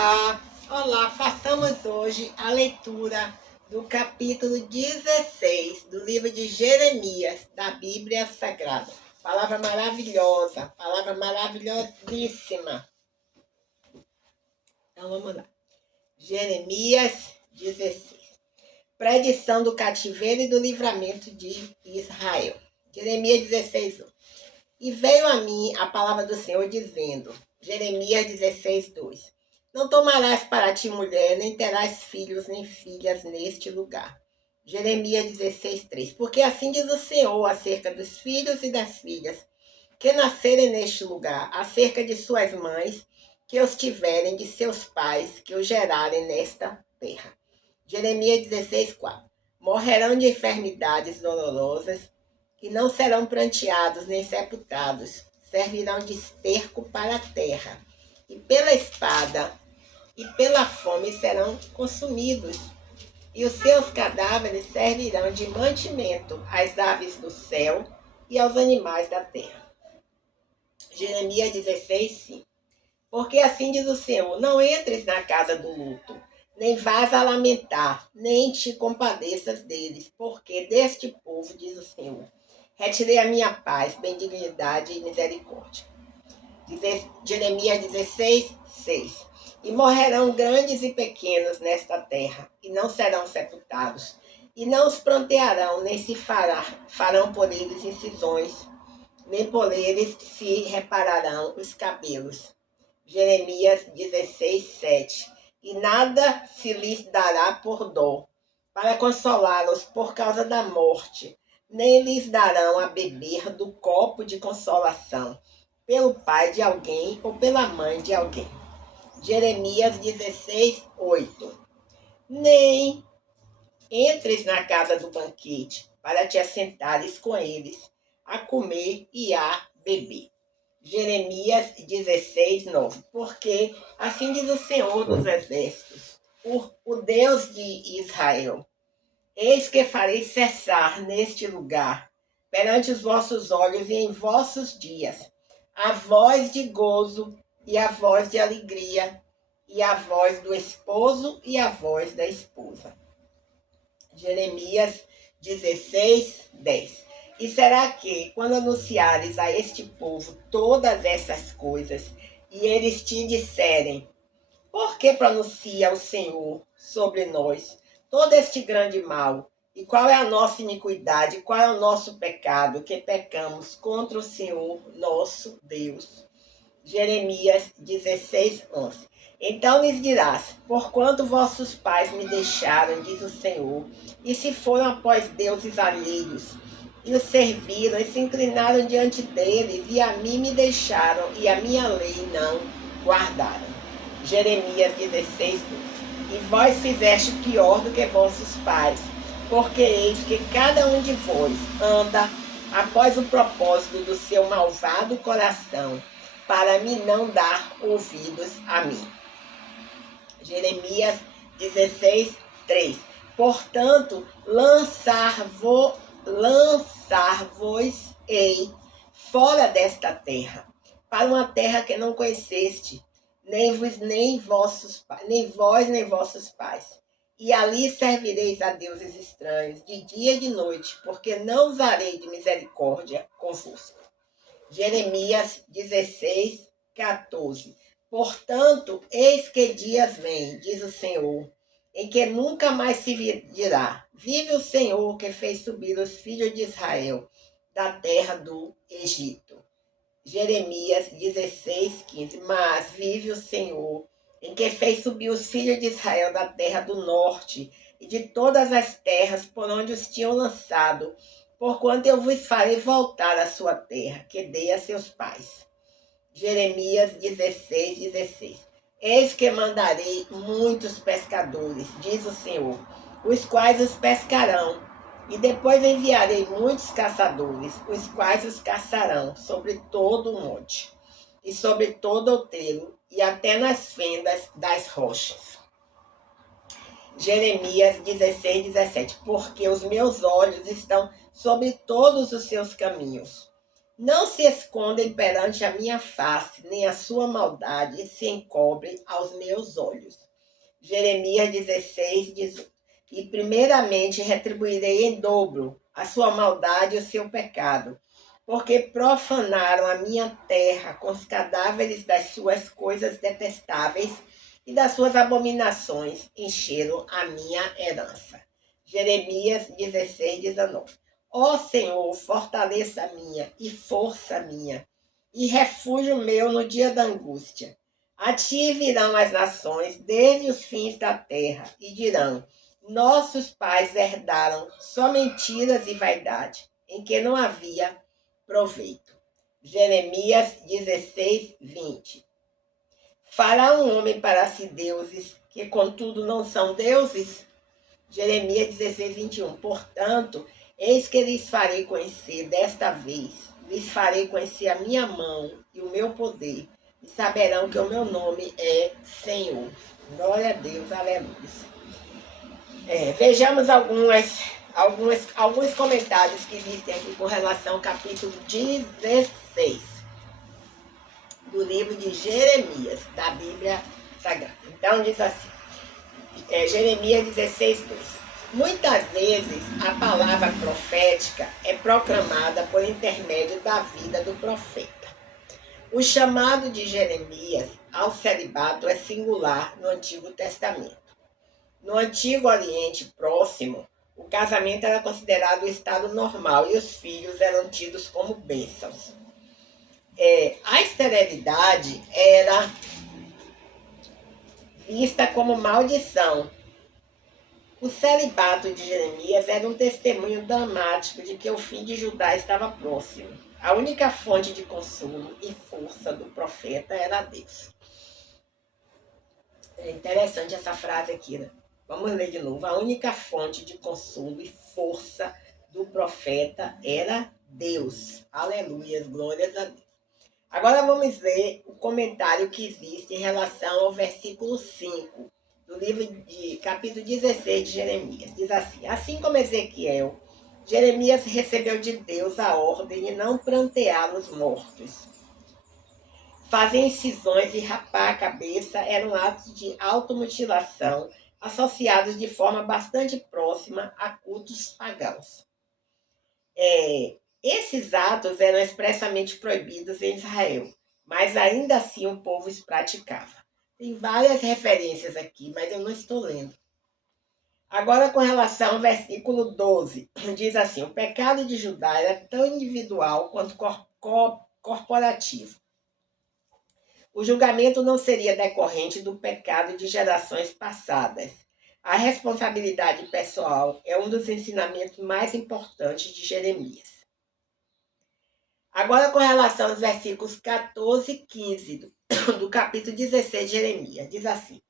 Olá, olá, façamos hoje a leitura do capítulo 16 do livro de Jeremias, da Bíblia Sagrada. Palavra maravilhosíssima. Então vamos lá. Jeremias 16. Predição do cativeiro e do livramento de Israel. Jeremias 16, 1. E veio a mim a palavra do Senhor dizendo, Jeremias 16, 2. Não tomarás para ti mulher, nem terás filhos nem filhas neste lugar. Jeremias 16, 3. Porque assim diz o Senhor acerca dos filhos e das filhas que nascerem neste lugar, acerca de suas mães, que os tiverem, de seus pais, que os gerarem nesta terra. Jeremias 16, 4. Morrerão de enfermidades dolorosas, e não serão pranteados nem sepultados, servirão de esterco para a terra, e pela espada e pela fome serão consumidos, e os seus cadáveres servirão de mantimento às aves do céu e aos animais da terra. Jeremias 16, 5. Porque assim diz o Senhor, não entres na casa do luto, nem vás a lamentar, nem te compadeças deles, porque deste povo, diz o Senhor, retirei a minha paz, benignidade e misericórdia. Jeremias 16, 6. E morrerão grandes e pequenos nesta terra, e não serão sepultados, e não os prantearão, nem se farão por eles incisões, nem por eles se repararão os cabelos. Jeremias 16, 7. E nada se lhes dará por dor, para consolá-los por causa da morte, nem lhes darão a beber do copo de consolação, pelo pai de alguém ou pela mãe de alguém. Jeremias 16, 8. Nem entres na casa do banquete, para te assentares com eles, a comer e a beber. Jeremias 16, 9. Porque assim diz o Senhor dos Exércitos, o Deus de Israel, eis que farei cessar neste lugar, perante os vossos olhos e em vossos dias, a voz de gozo e a voz de alegria, e a voz do esposo e a voz da esposa. Jeremias 16, 10. E será que, quando anunciares a este povo todas essas coisas, e eles te disserem, por que pronuncia o Senhor sobre nós todo este grande mal? E qual é a nossa iniquidade? Qual é o nosso pecado que pecamos contra o Senhor nosso Deus? Jeremias 16, 11. Então lhes dirás, porquanto vossos pais me deixaram, diz o Senhor, e se foram após deuses alheios, e os serviram, e se inclinaram diante deles, e a mim me deixaram, e a minha lei não guardaram. Jeremias 16, 12. E vós fizeste pior do que vossos pais, porque eis que cada um de vós anda após o propósito do seu malvado coração, para me não dar ouvidos a mim. Jeremias 16, 3. Portanto, lançar-vos-ei fora desta terra, para uma terra que não conheceste, nem vós, nem vossos pais. E ali servireis a deuses estranhos, de dia e de noite, porque não usarei de misericórdia convosco. Jeremias 16, 14. Portanto, eis que dias vêm, diz o Senhor, em que nunca mais se dirá, vive o Senhor que fez subir os filhos de Israel da terra do Egito. Jeremias 16, 15. Mas vive o Senhor, em que fez subir os filhos de Israel da terra do norte e de todas as terras por onde os tinham lançado, porquanto eu vos farei voltar à sua terra, que dei a seus pais. Jeremias 16, 16. Eis que mandarei muitos pescadores, diz o Senhor, os quais os pescarão, e depois enviarei muitos caçadores, os quais os caçarão sobre todo o monte, e sobre todo o outeiro, e até nas fendas das rochas. Jeremias 16, 17. Porque os meus olhos estão sobre todos os seus caminhos, Não se escondem perante a minha face, nem a sua maldade se encobre aos meus olhos. Jeremias 16, 18. E primeiramente retribuirei em dobro a sua maldade e o seu pecado, porque profanaram a minha terra com os cadáveres das suas coisas detestáveis e das suas abominações encheram a minha herança. Jeremias 16, 19. Ó Senhor, fortaleza minha e força minha, e refúgio meu no dia da angústia. A ti virão as nações desde os fins da terra e dirão: nossos pais herdaram só mentiras e vaidade, em que não havia proveito. Jeremias 16, 20. Fará um homem para si deuses, que contudo não são deuses? Jeremias 16, 21. Portanto, eis que lhes farei conhecer desta vez, lhes farei conhecer a minha mão e o meu poder, e saberão que o meu nome é Senhor. Glória a Deus, aleluia. Vejamos alguns comentários que existem aqui com relação ao capítulo 16 do livro de Jeremias, da Bíblia Sagrada. Então diz assim, Jeremias 16, 2. Muitas vezes a palavra profética é proclamada por intermédio da vida do profeta. O chamado de Jeremias ao celibato é singular no Antigo Testamento. No Antigo Oriente Próximo, o casamento era considerado o estado normal e os filhos eram tidos como bênçãos. A esterilidade era vista como maldição. O celibato de Jeremias era um testemunho dramático de que o fim de Judá estava próximo. A única fonte de consolo e força do profeta era Deus. É interessante essa frase aqui, né? Vamos ler de novo. A única fonte de consolo e força do profeta era Deus. Aleluia, glórias a Deus. Agora vamos ver o comentário que existe em relação ao versículo 5 do livro de capítulo 16 de Jeremias. Diz assim: assim como Ezequiel, Jeremias recebeu de Deus a ordem de não prantear os mortos. Fazer incisões e rapar a cabeça eram atos de automutilação associados de forma bastante próxima a cultos pagãos. Esses atos eram expressamente proibidos em Israel, mas ainda assim o povo os praticava. Tem várias referências aqui, mas eu não estou lendo. Agora, com relação ao versículo 12, diz assim: o pecado de Judá era tão individual quanto corporativo. O julgamento não seria decorrente do pecado de gerações passadas. A responsabilidade pessoal é um dos ensinamentos mais importantes de Jeremias. Agora, com relação aos versículos 14 e 15 do capítulo 16 de Jeremias, diz assim: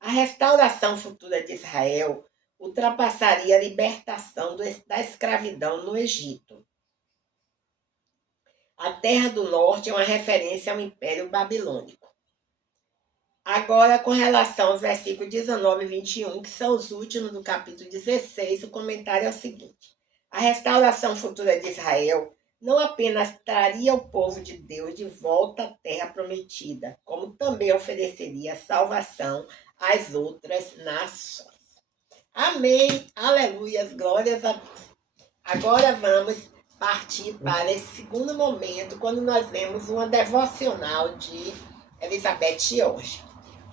a restauração futura de Israel ultrapassaria a libertação da escravidão no Egito. A terra do norte é uma referência ao Império Babilônico. Agora, com relação aos versículos 19 e 21, que são os últimos do capítulo 16, o comentário é o seguinte: a restauração futura de Israel não apenas traria o povo de Deus de volta à terra prometida, como também ofereceria salvação às outras nações. Amém, aleluias, glórias a Deus. Agora vamos partir para esse segundo momento, quando nós vemos uma devocional de Elizabeth hoje.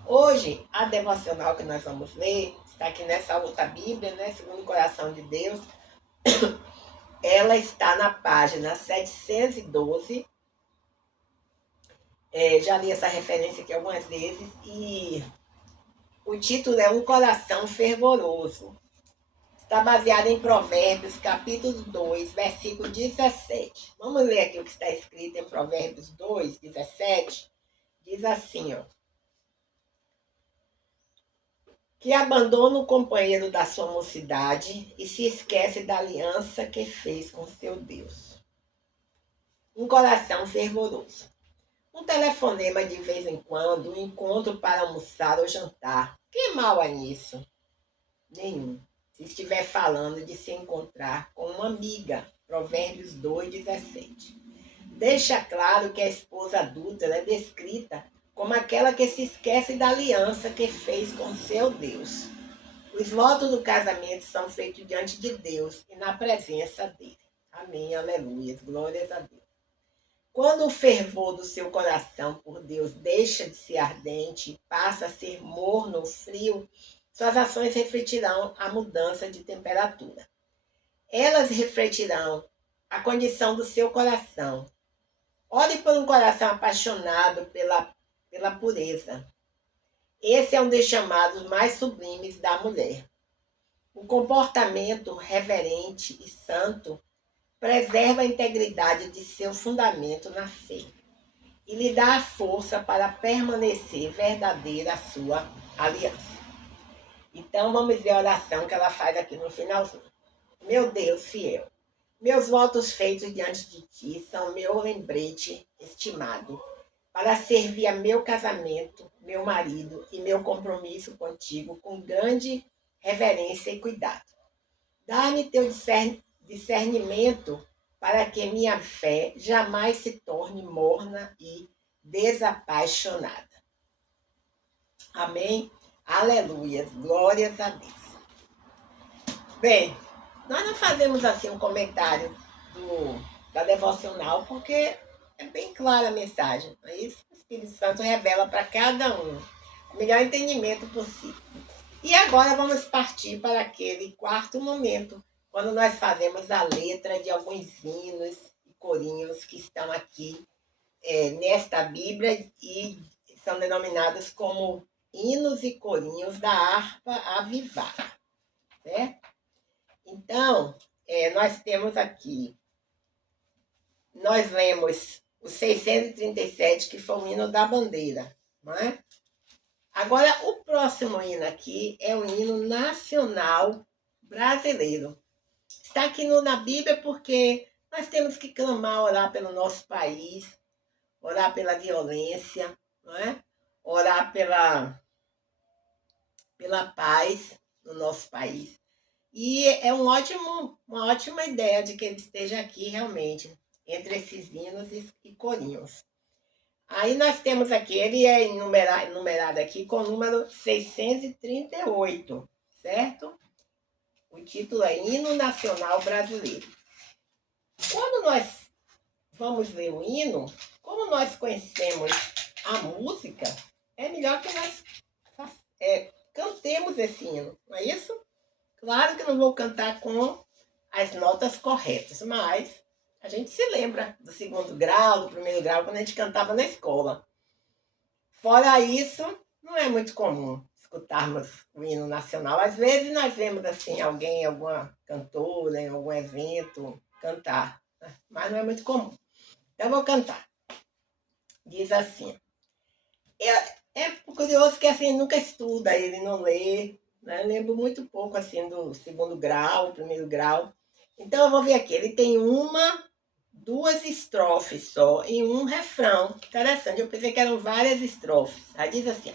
Hoje, a devocional que nós vamos ler, está aqui nessa outra Bíblia, né, segundo o coração de Deus, ela está na página 712. Já li essa referência aqui algumas vezes, e o título é Um Coração Fervoroso. Está baseado em Provérbios, capítulo 2, versículo 17. Vamos ler aqui o que está escrito em Provérbios 2, 17. Diz assim, ó: que abandona o companheiro da sua mocidade e se esquece da aliança que fez com seu Deus. Um coração fervoroso. Um telefonema de vez em quando, um encontro para almoçar ou jantar. Que mal há nisso? Nenhum. Se estiver falando de se encontrar com uma amiga. Provérbios 2, 17. deixa claro que a esposa adúltera é descrita como aquela que se esquece da aliança que fez com seu Deus. Os votos do casamento são feitos diante de Deus e na presença dele. Amém, aleluia, glórias a Deus. Quando o fervor do seu coração por Deus deixa de ser ardente e passa a ser morno ou frio, suas ações refletirão a mudança de temperatura. Elas refletirão a condição do seu coração. Olhe por um coração apaixonado pela pureza. Esse é um dos chamados mais sublimes da mulher. O comportamento reverente e santo preserva a integridade de seu fundamento na fé e lhe dá a força para permanecer verdadeira a sua aliança. Então vamos ver a oração que ela faz aqui no finalzinho. Meu Deus fiel, meus votos feitos diante de ti são meu lembrete estimado para servir a meu casamento, meu marido e meu compromisso contigo com grande reverência e cuidado. Dá-me teu discernimento para que minha fé jamais se torne morna e desapaixonada. Amém? Aleluia, glórias a Deus. Bem, nós não fazemos assim um comentário da devocional porque é bem clara a mensagem. Aí o Espírito Santo revela para cada um o melhor entendimento possível. E agora vamos partir para aquele quarto momento, quando nós fazemos a letra de alguns hinos e corinhos que estão aqui nesta Bíblia e são denominados como hinos e corinhos da harpa avivada, certo? Então, nós temos aqui, nós lemos o 637, que foi o hino da bandeira, não é? Agora, o próximo hino aqui é o hino nacional brasileiro. Está aqui na Bíblia porque nós temos que clamar, orar pelo nosso país, orar pela violência, não é? Orar pela paz no nosso país. E é uma ótima ideia de que ele esteja aqui realmente, entre esses hinos e corinhos. Aí nós temos aqui, ele é enumerado aqui com o número 638, certo? O título é Hino Nacional Brasileiro. Quando nós vamos ler o hino, como nós conhecemos a música, é melhor que nós cantemos esse hino, não é isso? Claro que não vou cantar com as notas corretas, mas a gente se lembra do segundo grau, do primeiro grau, quando a gente cantava na escola. Fora isso, não é muito comum escutarmos o hino nacional. Às vezes nós vemos assim, alguma cantora, em algum evento, cantar, né? Mas não é muito comum. Então eu vou cantar. Diz assim. É curioso que assim, nunca estuda, ele não lê, né? Lembro muito pouco assim do segundo grau, primeiro grau. Então eu vou ver aqui, ele tem duas estrofes só e um refrão. Interessante, eu pensei que eram várias estrofes. Aí diz assim: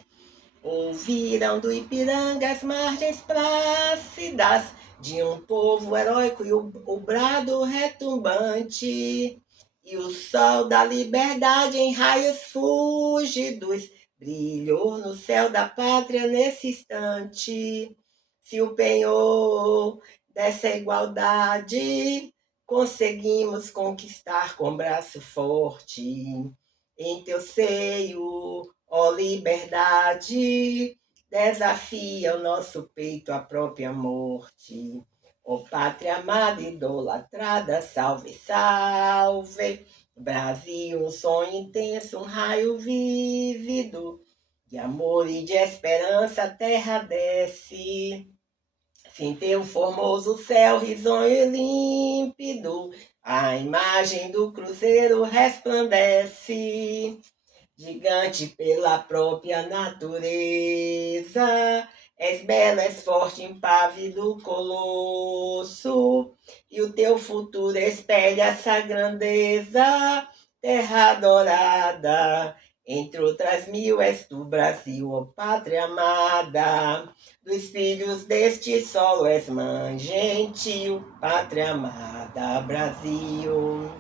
ouviram do Ipiranga as margens plácidas de um povo heróico e o brado retumbante, e o sol da liberdade em raios fúlgidos brilhou no céu da pátria nesse instante. Se o penhor dessa igualdade conseguimos conquistar com braço forte, em teu seio, ó liberdade, desafia o nosso peito à própria morte. Ó pátria amada, idolatrada, salve, salve. Brasil, um sonho intenso, um raio vívido, de amor e de esperança a terra desce. Sem teu formoso céu risonho e límpido, a imagem do cruzeiro resplandece. Gigante pela própria natureza, és bela, és forte, impávido colosso, e o teu futuro espelha essa grandeza, terra adorada. Entre outras mil és tu, Brasil, ó pátria amada. Dos filhos deste solo és mãe gentil, pátria amada, Brasil.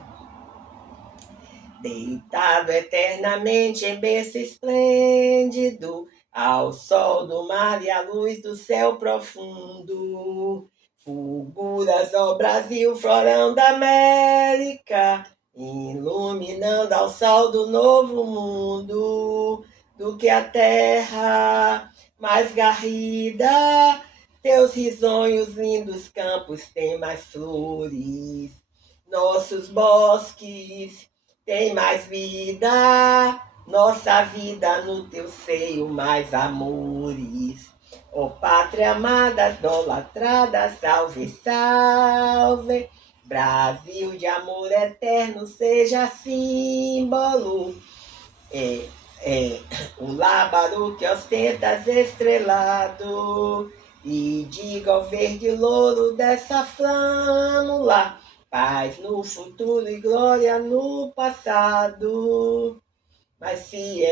Deitado eternamente em berço esplêndido, ao sol do mar e à luz do céu profundo. Fulguras ao Brasil, florão da América, iluminando ao sol do novo mundo, do que a terra mais garrida, teus risonhos lindos campos têm mais flores, nossos bosques têm mais vida, nossa vida no teu seio mais amores. Ó pátria amada, idolatrada, salve, salve. Brasil de amor eterno, seja símbolo. É o lábaro que ostentas estrelado, e diga ao verde louro dessa flâmula, paz no futuro e glória no passado. Mas se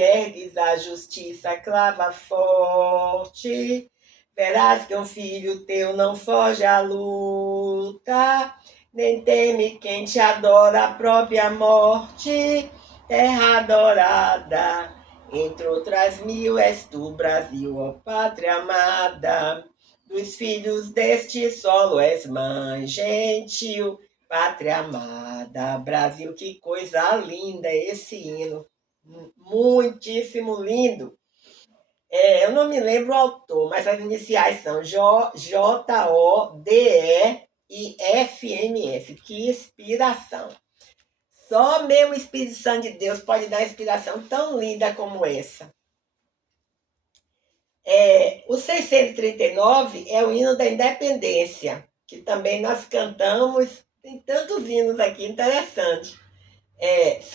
ergues a justiça clava forte, verás que um filho teu não foge à luta, nem teme quem te adora a própria morte. Terra adorada, entre outras mil, és tu, Brasil, ó pátria amada. Dos filhos deste solo és mãe gentil, pátria amada. Brasil, que coisa linda esse hino. Muitíssimo lindo. Eu não me lembro o autor, mas as iniciais são Jodé e FMS. Que inspiração! Só mesmo o Espírito Santo de Deus pode dar inspiração tão linda como essa. O 639 é o hino da independência, que também nós cantamos. Tem tantos hinos aqui interessantes.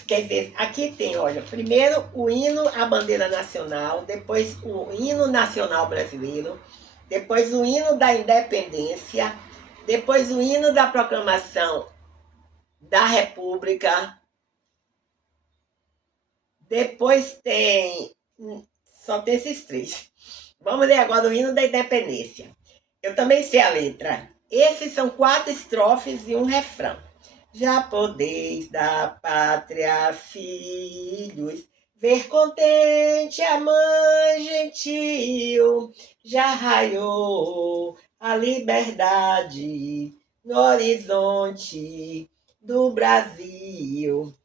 Quer dizer, aqui tem, olha, primeiro o hino à bandeira nacional, depois o hino nacional brasileiro, depois o hino da independência, depois o hino da proclamação da República, depois tem. Só tem esses três. Vamos ler agora o hino da independência. Eu também sei a letra. Esses são 4 estrofes e um refrão. Já podeis da pátria, filhos, ver contente a mãe gentil, já raiou a liberdade no horizonte do Brasil.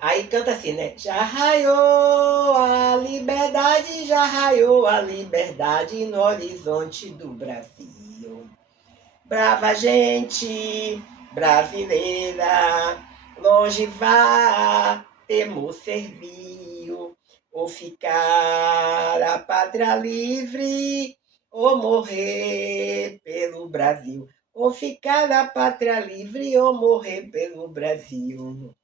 Aí canta assim, né? Já raiou a liberdade no horizonte do Brasil. Brava gente brasileira, longe vá, temo serviu, ou ficar a pátria livre, ou morrer pelo Brasil. Ou ficar a pátria livre, ou morrer pelo Brasil.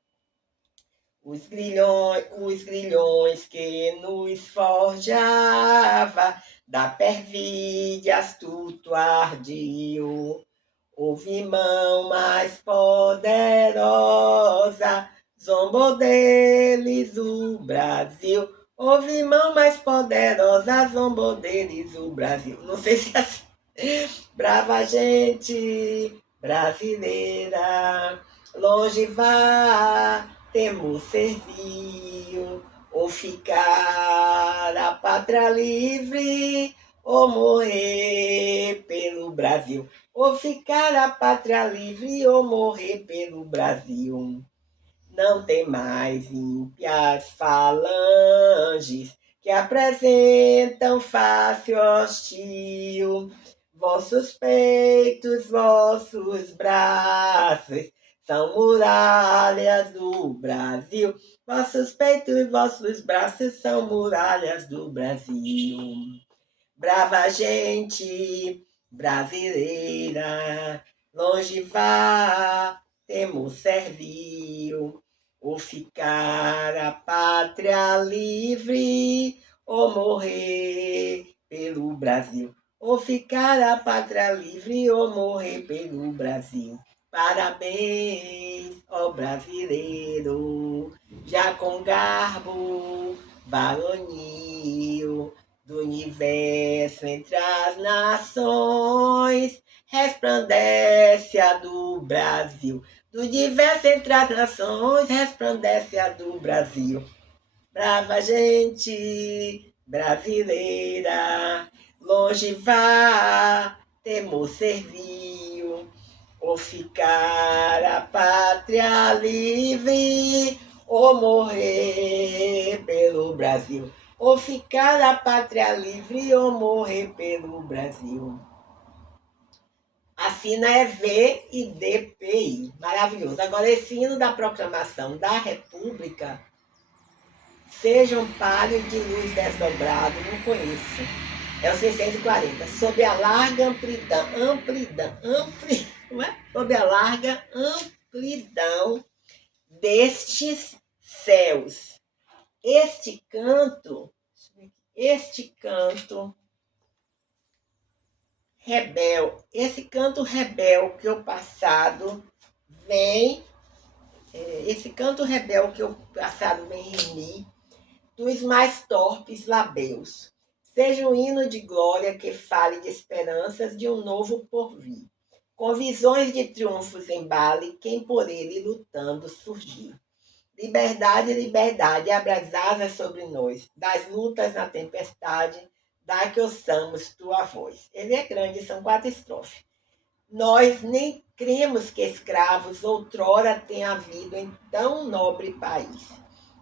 Os grilhões que nos forjava, da perfídia astuto ardil, houve mão mais poderosa, zombou deles o Brasil. Houve mão mais poderosa, zombou deles o Brasil. Não sei se é assim. Brava gente brasileira, longe vá, temos serviu, ou ficar a pátria livre, ou morrer pelo Brasil. Ou ficar a pátria livre, ou morrer pelo Brasil. Não tem mais ímpias falanges que apresentam face hostil. Vossos peitos, vossos braços são muralhas do Brasil. Vossos peitos e vossos braços são muralhas do Brasil. Brava gente brasileira, longe vá, temos serviu, ou ficar a pátria livre, ou morrer pelo Brasil. Ou ficar a pátria livre, ou morrer pelo Brasil. Parabéns, ó brasileiro, já com garbo varonil, do universo entre as nações, resplandece a do Brasil. Do diverso entre as nações resplandece a do Brasil. Brava gente brasileira, longe vá, temor serviu, ou ficar a pátria livre, ou morrer pelo Brasil. Ou ficar a pátria livre, ou morrer pelo Brasil. Assina é VIDPI. Maravilhoso. Agora, esse hino da proclamação da República, seja um palio de luz desdobrado, não conheço. É o 640. Sob a larga sob a larga amplidão destes céus. Este canto rebel, esse canto rebel que o passado vem, esse canto rebel que o passado vem remir dos mais torpes labeus. Seja um hino de glória que fale de esperanças de um novo porvir. Com visões de triunfos embale quem por ele lutando surgir. Liberdade, liberdade, abra as asas sobre nós, das lutas na tempestade, dá que ouçamos tua voz. Ele é grande, são 4 estrofes. Nós nem cremos que escravos outrora tenha havido em tão nobre país.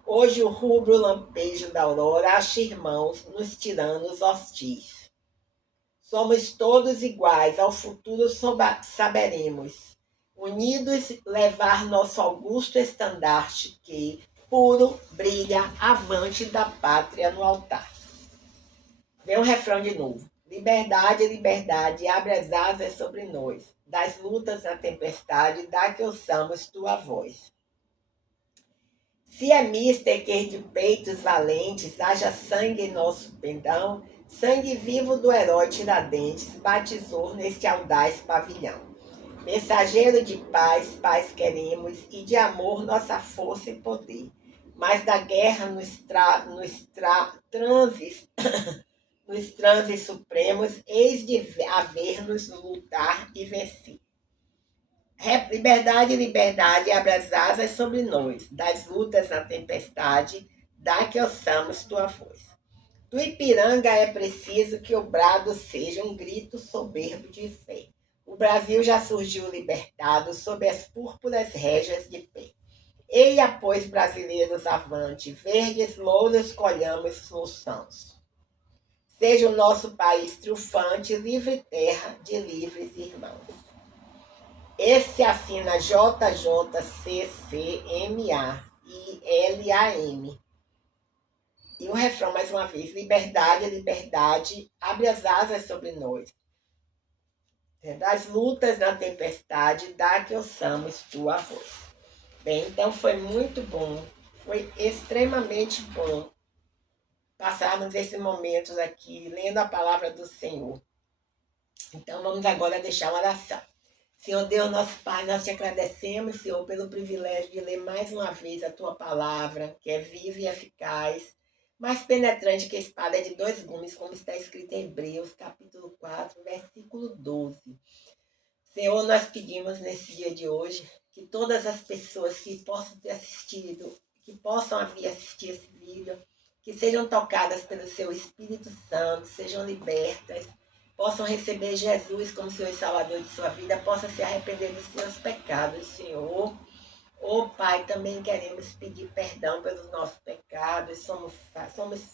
Hoje o rubro lampejo da aurora acha irmãos nos tiranos hostis. Somos todos iguais, ao futuro saberemos, unidos levar nosso augusto estandarte que, puro, brilha avante da pátria no altar. Vem o refrão de novo. Liberdade, liberdade, abre as asas sobre nós. Das lutas na tempestade, dá que ouçamos tua voz. Se é míster de peitos valentes, haja sangue em nosso pendão, sangue vivo do herói Tiradentes, batizou neste audaz pavilhão. Mensageiro de paz, paz queremos, e de amor nossa força e poder. Mas da guerra nos transes supremos, eis de haver-nos lutar e vencer. Liberdade, liberdade, abre as asas sobre nós, das lutas na tempestade, dá que ouçamos tua voz. Do Ipiranga é preciso que o brado seja um grito soberbo de fé. O Brasil já surgiu libertado sob as púrpuras régias de pé. Eia, pois, brasileiros, avante, verdes louros colhamos soluções. Seja o nosso país triunfante, livre terra de livres irmãos. Esse assina JJCCMAILAM. E o refrão, mais uma vez, liberdade, liberdade, abre as asas sobre nós. Das lutas na tempestade, dá que ouçamos tua voz. Bem, então foi muito bom, foi extremamente bom passarmos esses momentos aqui, lendo a palavra do Senhor. Então vamos agora deixar uma oração. Senhor Deus, nosso Pai, nós te agradecemos, Senhor, pelo privilégio de ler mais uma vez a tua palavra, que é viva e eficaz, mais penetrante que a espada de 2 gumes, como está escrito em Hebreus, capítulo 4, versículo 12. Senhor, nós pedimos nesse dia de hoje que todas as pessoas que possam ter assistido, que possam vir assistir esse vídeo, que sejam tocadas pelo seu Espírito Santo, sejam libertas, possam receber Jesus como Senhor e Salvador de sua vida, possam se arrepender dos seus pecados, Senhor. Pai, também queremos pedir perdão pelos nossos pecados, somos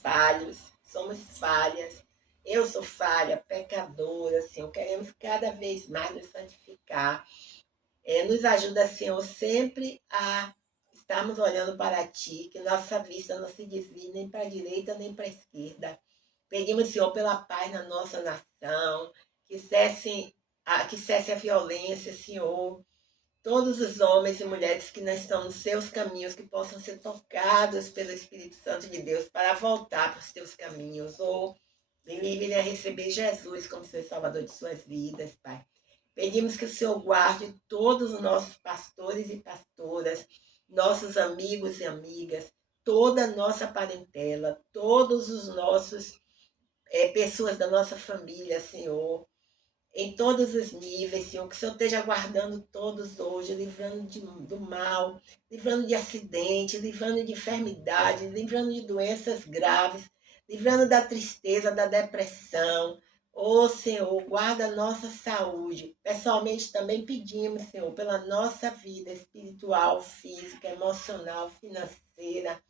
falhos, somos falhas. Eu sou falha, pecadora, Senhor. Queremos cada vez mais nos santificar. Nos ajuda, Senhor, sempre a estarmos olhando para Ti, que nossa vista não se desvie nem para a direita nem para a esquerda. Pedimos, Senhor, pela paz na nossa nação, que cesse a violência, Senhor. Todos os homens e mulheres que não estão nos seus caminhos, que possam ser tocados pelo Espírito Santo de Deus para voltar para os teus caminhos, ou livre a receber Jesus como seu Salvador de suas vidas, Pai. Pedimos que o Senhor guarde todos os nossos pastores e pastoras, nossos amigos e amigas, toda a nossa parentela, todos os nossos pessoas da nossa família, Senhor. em todos os níveis, Senhor, que o Senhor esteja guardando todos hoje, livrando do mal, livrando de acidente, livrando de enfermidade, livrando de doenças graves, livrando da tristeza, da depressão. Ô Senhor, guarda a nossa saúde. Pessoalmente também pedimos, Senhor, pela nossa vida espiritual, física, emocional, financeira.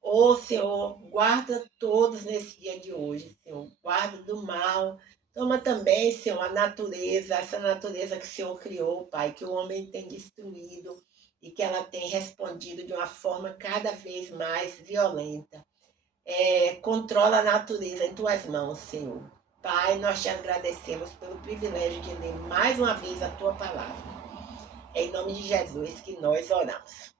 Ô Senhor, guarda todos nesse dia de hoje, Senhor. Guarda do mal. Toma também, Senhor, a natureza, essa natureza que o Senhor criou, Pai, que o homem tem destruído e que ela tem respondido de uma forma cada vez mais violenta. Controla a natureza em tuas mãos, Senhor. Pai, nós te agradecemos pelo privilégio de ler mais uma vez a tua palavra. É em nome de Jesus que nós oramos.